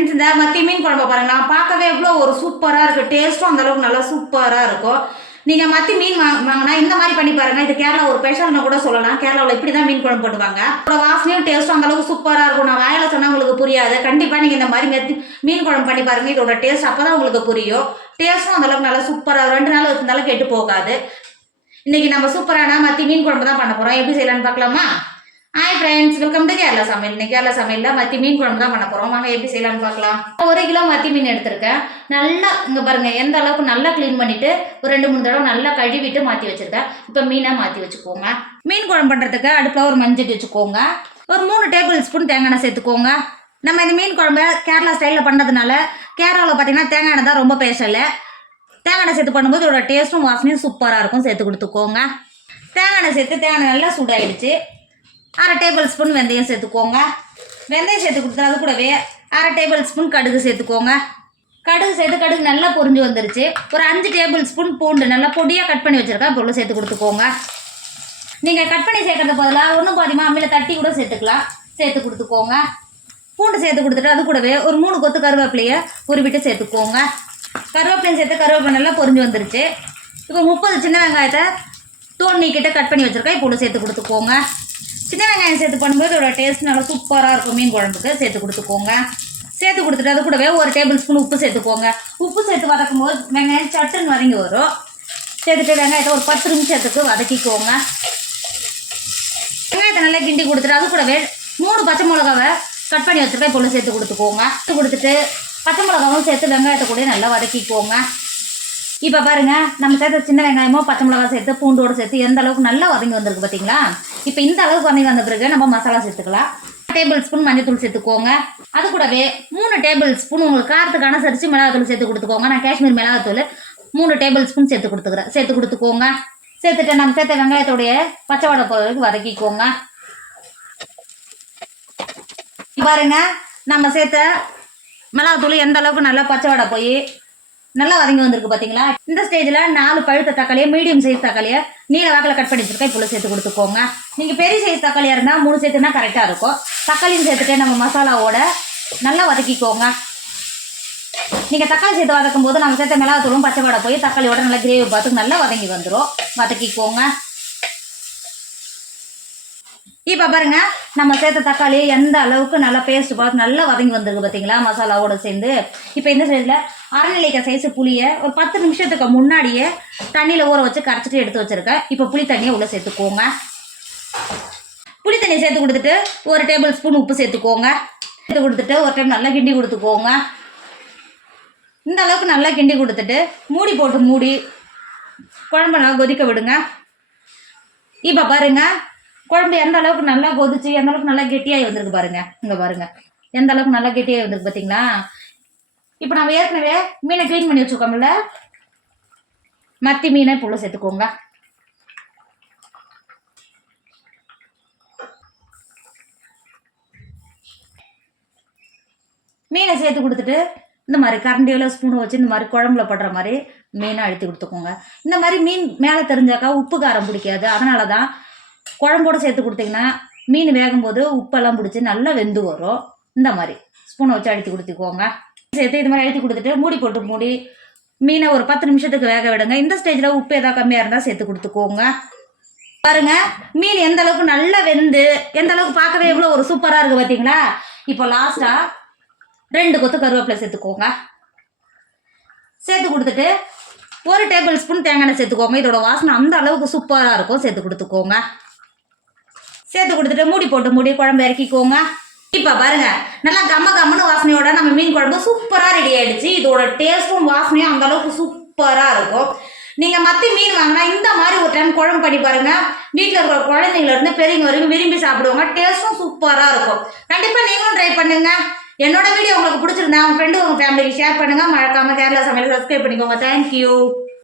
Friends இந்த மத்தி மீன் குழம்பு பாருங்களா, பார்க்கவே எவ்வளோ ஒரு சூப்பராக இருக்குது. டேஸ்ட்டும் அந்தளவுக்கு நல்லா சூப்பராக இருக்கும். நீங்கள் மத்தி மீன் வாங்கினா இந்த மாதிரி பண்ணி பாருங்கள். இது கேரளா ஒரு ஸ்பெஷல்னு கூட சொல்லலாம். கேரளாவில் இப்படி தான் மீன் குழம்பு போட்டுவாங்க. அதோட வாசனையும் டேஸ்ட்டும் அந்தளவுக்கு சூப்பராக இருக்கும். நான் வாயில் சொன்னால் உங்களுக்கு புரியாது. கண்டிப்பாக நீங்கள் இந்த மாதிரி மீன் குழம்பு பண்ணி பாருங்கள். இதோட டேஸ்ட் அப்போ தான் உங்களுக்கு புரியும். டேஸ்ட்டும் அந்தளவுக்கு நல்லா சூப்பராக 2 நாள் வச்சிருந்தாலும் கெட்டு போகாது. இன்றைக்கி நம்ம சூப்பரான மத்தி மீன் குழம்பு தான் பண்ண போகிறோம். எப்படி செய்யலான்னு பார்க்கலாமா? Hi friends, welcome to Kerala சமையல். இன்னைக்கு கேரளா சமையலில் மத்தி மீன் குழம்பு தான் பண்ண போகிறோம். வாங்க எப்படி செய்யலாம்னு பார்க்கலாம். 1 கிலோ மத்தி மீன் எடுத்திருக்கேன். நல்லா இங்கே பாருங்கள், எந்த அளவுக்கு நல்லா க்ளீன் பண்ணிவிட்டு ஒரு 2-3 தடவை நல்லா கழுவிட்டு மாற்றி வச்சுருக்கேன். இப்போ மீனை மாற்றி வச்சுக்கோங்க. மீன் குழம்பு பண்ணுறதுக்கு அடுப்பில் ஒரு மஞ்சள் வச்சுக்கோங்க. ஒரு 3 டேபிள் ஸ்பூன் தேங்காய் எண்ணெய் சேர்த்துக்கோங்க. நம்ம இந்த மீன் குழம்பு கேரளா ஸ்டைலில் பண்ணுறதுனால கேரளாவில் பார்த்தீங்கன்னா தேங்காய் எண்ணெய் தான் ரொம்ப ஸ்பெஷல். தேங்காய் எண்ணெய் சேர்த்து பண்ணும்போது இதோட டேஸ்ட்டும் வாசனையும் சூப்பராக இருக்கும். சேர்த்து கொடுத்துக்கோங்க. தேங்காய் எண்ணெய் சேர்த்து தேங்காய் எண்ணெய் நல்லா சூடாகிடுச்சு. 1/2 டேபிள் ஸ்பூன் வெந்தயம் சேர்த்துக்கோங்க. வெந்தயம் சேர்த்து கொடுத்துட்டு அது கூடவே 1/2 டேபிள் ஸ்பூன் கடுகு சேர்த்துக்கோங்க. கடுகு சேர்த்து கடுகு நல்லா பொரிஞ்சு வந்துருச்சு. ஒரு 5 டேபிள் ஸ்பூன் பூண்டு நல்லா பொடியாக கட் பண்ணி வச்சுருக்கேன். பொருள் சேர்த்து கொடுத்துக்கோங்க. நீங்கள் கட் பண்ணி சேர்க்கறது பதிலாக ஒன்றும் பாதிமா அம்மியில் தட்டி கூட சேர்த்துக்கலாம். சேர்த்து கொடுத்துக்கோங்க. பூண்டு சேர்த்து கொடுத்துட்டு அது கூடவே ஒரு 3 கொத்து கருவேப்பிலையை உருவிட்டு சேர்த்துக்கோங்க. கருவேப்பிலையும் சேர்த்து கருவேப்பிலை நல்லா பொரிஞ்சு வந்துருச்சு. இப்போ 30 சின்ன வெங்காயத்தை தோல் நீக்கிட்ட கட் பண்ணி வச்சுருக்கேன். இப்போ சேர்த்து கொடுத்துக்கோங்க. சின்ன வெங்காயம் சேர்த்து பண்ணும்போது இதோட டேஸ்ட் நல்லா சூப்பராக இருக்கும். மீன் குழம்புக்கு சேர்த்து கொடுத்துக்கோங்க. சேர்த்து கொடுத்துட்டு அது கூடவே ஒரு டேபிள் ஸ்பூன் உப்பு சேர்த்துக்கோங்க. உப்பு சேர்த்து வதக்கும் போது வெங்காயம் சட்டுன்னு வதங்கி வரும். சேர்த்துட்டு வெங்காயத்தை ஒரு 10 நிமிஷத்துக்கு வதக்கிக்கோங்க. வெங்காயத்தை நல்லா கிண்டி கொடுத்துட்டு அது கூடவே 3 பச்சை மிளகாவை கட் பண்ணி வச்சுருக்கேன். இப்போ சேர்த்து கொடுத்துக்கோங்க. கொடுத்துட்டு பச்சை மிளகாவும் சேர்த்து வெங்காயத்தை கூட நல்லா வதக்கிக்கோங்க. இப்போ பாருங்கள், நம்ம சேர்த்த சின்ன வெங்காயமோ பச்சை மிளகா சேர்த்து பூண்டோடு சேர்த்து எந்த அளவுக்கு நல்லா வதங்கி வந்திருக்கு பார்த்தீங்களா? இப்போ இந்த அளவுக்கு வதங்கி வந்த பிறகு நம்ம மசாலா சேர்த்துக்கலாம். 1 டேபிள் ஸ்பூன் மஞ்சள்தூள் சேர்த்துக்கோங்க. அது கூடவே 3 டேபிள் ஸ்பூன் உங்களுக்கு காரத்துக்கு அனுசரித்து மிளகாத்தூள் சேர்த்து கொடுத்துக்கோங்க. நான் காஷ்மீர் மிளகாத்தூள் 3 டேபிள் ஸ்பூன் சேர்த்து கொடுத்துக்கிறேன். சேர்த்து கொடுத்துக்கோங்க. சேர்த்துட்டு நம்ம சேர்த்த வெங்காயத்தோடைய பச்சை வடை பொருளுக்கு வதக்கிக்கோங்க. பாருங்க, நம்ம சேர்த்த மிளகாத்தூள் எந்த அளவுக்கு நல்லா பச்சை வடை போய் நல்லா வதங்கி வந்திருக்கு பார்த்தீங்களா? இந்த ஸ்டேஜில் 4 பழுத்த தக்காளியை மீடியம் சைஸ் தக்காளியை நீல வாக்கில் கட் பண்ணி வச்சுருக்கேன். இப்போ சேர்த்து கொடுத்துக்கோங்க. நீங்கள் பெரிய சைஸ் தக்காளியாக இருந்தால் 3 சேர்த்துனா கரெக்டாக இருக்கும். தக்காளியும் சேர்த்துட்டு நம்ம மசாலாவோட நல்லா வதக்கிக்கோங்க. நீங்கள் தக்காளி சேர்த்து வதக்கும் போது நம்ம சேர்த்த மிளகாத்தூளும் பச்சை வடை போய் தக்காளியோட நல்லா கிரேவி பார்த்து நல்லா வதங்கி வந்துடும். வதக்கிக்கோங்க. இப்போ பாருங்க, நம்ம சேர்த்த தக்காளி எந்த அளவுக்கு நல்லா பேஸ்ட் பார்த்து நல்லா வதங்கி வந்திருக்கு பார்த்தீங்களா மசாலாவோட சேர்ந்து. இப்போ இந்த சைடில் 1/2 நெல்லிக்காய் சைஸு புளியை ஒரு 10 நிமிஷத்துக்கு முன்னாடியே தண்ணியில் ஊற வச்சு கரைச்சிட்டு எடுத்து வச்சுருக்கேன். இப்போ புளி தண்ணியை உள்ளே சேர்த்துக்கோங்க. புளி தண்ணி சேர்த்து கொடுத்துட்டு 1 டேபிள் ஸ்பூன் உப்பு சேர்த்துக்கோங்க. சேர்த்து கொடுத்துட்டு ஒரு டைம் நல்லா கிண்டி கொடுத்துக்கோங்க. இந்த அளவுக்கு நல்லா கிண்டி கொடுத்துட்டு மூடி போட்டு மூடி குழம்பு நல்லா கொதிக்க விடுங்க. இப்போ பாருங்கள், குழம்பு எந்த அளவுக்கு நல்லா கொதிச்சு எந்த அளவுக்கு நல்லா கெட்டியாகி வந்திருக்கு பாருங்கள். இங்கே பாருங்கள், எந்த அளவுக்கு நல்லா கெட்டியாகி வந்திருக்கு பார்த்தீங்களா? இப்போ நம்ம ஏற்கனவே மீனை க்ளீன் பண்ணி வச்சுருக்கோம்ல, மத்தி மீனை புள்ள சேர்த்துக்கோங்க. மீனை சேர்த்து கொடுத்துட்டு இந்த மாதிரி கரண்டியில் ஸ்பூனை வச்சு இந்த மாதிரி குழம்புல படுற மாதிரி மீனை அழுத்தி கொடுத்துக்கோங்க. இந்த மாதிரி மீன் மேலே தெரிஞ்சாக்கா உப்பு காரம் பிடிக்காது. அதனால தான் குழம்போடு சேர்த்து கொடுத்தீங்கன்னா மீன் வேகும்போது உப்பெல்லாம் பிடிச்சி நல்லா வெந்து வரும். இந்த மாதிரி ஸ்பூனை வச்சு அழுத்தி கொடுத்துக்கோங்க. சேர்த்து இது மாதிரி அழுத்தி கொடுத்துட்டு மூடி போட்டு மூடி மீனை ஒரு 10 நிமிஷத்துக்கு வேக விடுங்க. இந்த ஸ்டேஜில் உப்பு ஏதாவது கம்மியாக இருந்தால் சேர்த்து கொடுத்துக்கோங்க. பாருங்க, மீன் எந்த அளவுக்கு நல்லா வெந்து எந்த அளவுக்கு பார்க்கவே எவ்வளோ ஒரு சூப்பராக இருக்குது பார்த்தீங்களா? இப்போ லாஸ்ட்டாக 2 கொத்து கருவேப்பிலை சேர்த்துக்கோங்க. சேர்த்து கொடுத்துட்டு 1 டேபிள் ஸ்பூன் தேங்காய் எண்ணெய் சேர்த்துக்கோங்க. இதோட வாசனை அந்த அளவுக்கு சூப்பராக இருக்கும். சேர்த்து கொடுத்துக்கோங்க. சேர்த்து கொடுத்துட்டு மூடி போட்டு மூடி குழம்பு இறக்கிக்கோங்க. இப்போ பாருங்க, நல்லா கம்மன்னு வாசனையோட நம்ம மீன் குழம்பு சூப்பராக ரெடி ஆகிடுச்சு. இதோட டேஸ்ட்டும் வாசனையும் அந்த அளவுக்கு சூப்பராக இருக்கும். நீங்கள் மத்தி மீன் வாங்கினா இந்த மாதிரி ஒரு டைம் குழம்பு பண்ணி பாருங்கள். வீட்டில் இருக்கிற குழந்தைங்கலேருந்து பெரியவங்க வரைக்கும் விரும்பி சாப்பிடுவாங்க. டேஸ்ட்டும் சூப்பராக இருக்கும். கண்டிப்பாக நீங்களும் ட்ரை பண்ணுங்கள். என்னோட வீடியோ உங்களுக்கு பிடிச்சிருந்தா உங்கள் ஃப்ரெண்டு உங்கள் ஃபேமிலிக்கு ஷேர் பண்ணுங்கள். மறக்காமல் கேரளா சமையல் சப்ஸ்கிரைப் பண்ணிக்கோங்க. தேங்க்யூ.